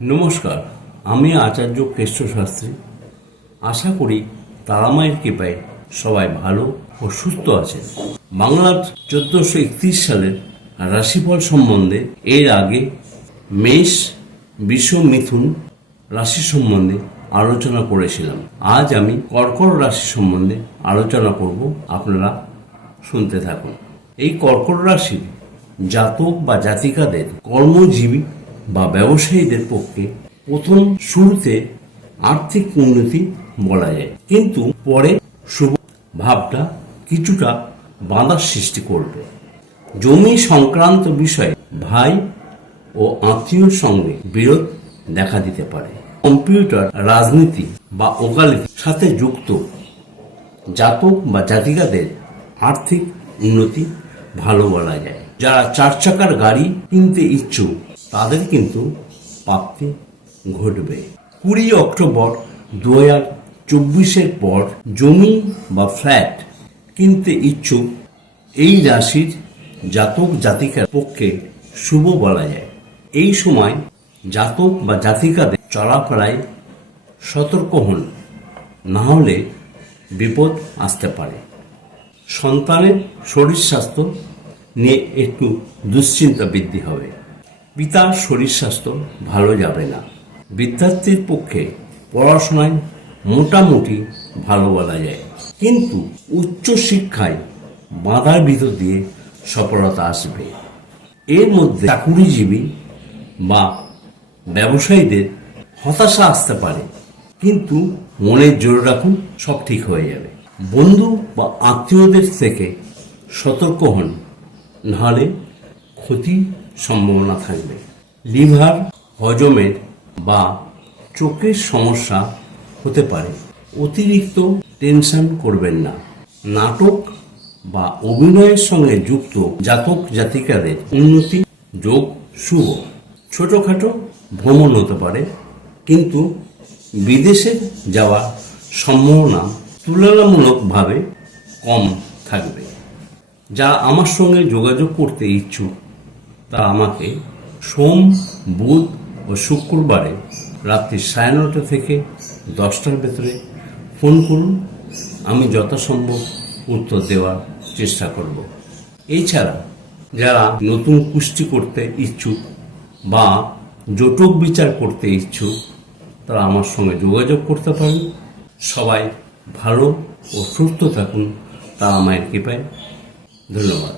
নমস্কার, আমি আচার্য কেষ্ট শাস্ত্রী। আশা করি তারামায়ের কৃপায় সবাই ভালো ও সুস্থ আছেন। বাংলার 1431 সালের রাশিফল সম্বন্ধে এর আগে মেষ, বৃষ, মিথুন রাশি সম্বন্ধে আলোচনা করেছিলাম। আজ আমি কর্কট রাশি সম্বন্ধে আলোচনা করব, আপনারা শুনতে থাকুন। এই কর্কট রাশির জাতক বা জাতিকাদের কর্মজীবী বা ব্যবসায়ীদের পক্ষে প্রথম শুরুতে আর্থিক উন্নতি বলা যায়, কিন্তু পরে শুভ ভাবটা কিছুটা বাধার সৃষ্টি করবে। জমি সংক্রান্ত বিষয়ে ভাই ও আত্মীয়র সঙ্গে বিরোধ দেখা দিতে পারে। কম্পিউটার, রাজনীতি বা ওকালতির সাথে যুক্ত জাতক বা জাতিকাদের আর্থিক উন্নতি ভালো বলা যায়। যারা 4 চাকার গাড়ি কিনতে ইচ্ছুক তাদের কিন্তু প্রাপ্তি ঘটবে। 20 অক্টোবর 2024 পর জমি বা ফ্ল্যাট কিনতে ইচ্ছুক এই রাশির জাতক জাতিকার পক্ষে শুভ বলা যায়। এই সময় জাতক বা জাতিকাদের চলাফেরায় সতর্ক হন, না হলে বিপদ আসতে পারে। সন্তানের শরীর স্বাস্থ্য নিয়ে একটু দুশ্চিন্তা বৃদ্ধি হবে। পিতার শরীর স্বাস্থ্য ভালো যাবে না। বিদ্যার্থীর পক্ষে পড়াশোনায় মোটামুটি ভালো বলা যায়, কিন্তু উচ্চ শিক্ষায় বাধার ভিতর দিয়ে সফলতা আসবে। এর মধ্যে চাকুরিজীবী বা ব্যবসায়ীদের হতাশা আসতে পারে, কিন্তু মনের জোর রাখুন, সব ঠিক হয়ে যাবে। বন্ধু বা আত্মীয়দের থেকে সতর্ক হন, নাহলে ক্ষতির সম্ভাবনা থাকবে। লিভার, হজমের বা চোখের সমস্যা হতে পারে। অতিরিক্ত টেনশন করবেন না। নাটক বা অভিনয়ের সঙ্গে যুক্ত জাতক জাতিকাদের উন্নতি যোগ শুভ। ছোটখাটো ভ্রমণ হতে পারে, কিন্তু বিদেশে যাওয়ার সম্ভাবনা তুলনামূলকভাবে কম থাকবে। যারা আমার সঙ্গে যোগাযোগ করতে ইচ্ছুক তা আমাকে সোম, বুধ ও শুক্রবারে রাত্রি 9:30 থেকে 10টার ভেতরে ফোন করুন। আমি যথাসম্ভব উত্তর দেওয়ার চেষ্টা করব। এছাড়া যারা নতুন কুষ্টি করতে ইচ্ছুক বা জটক বিচার করতে ইচ্ছুক তারা আমার সঙ্গে যোগাযোগ করতে পারেন। সবাই ভালো ও সুস্থ থাকুন, তারা মায়ের কৃপায়। ধন্যবাদ।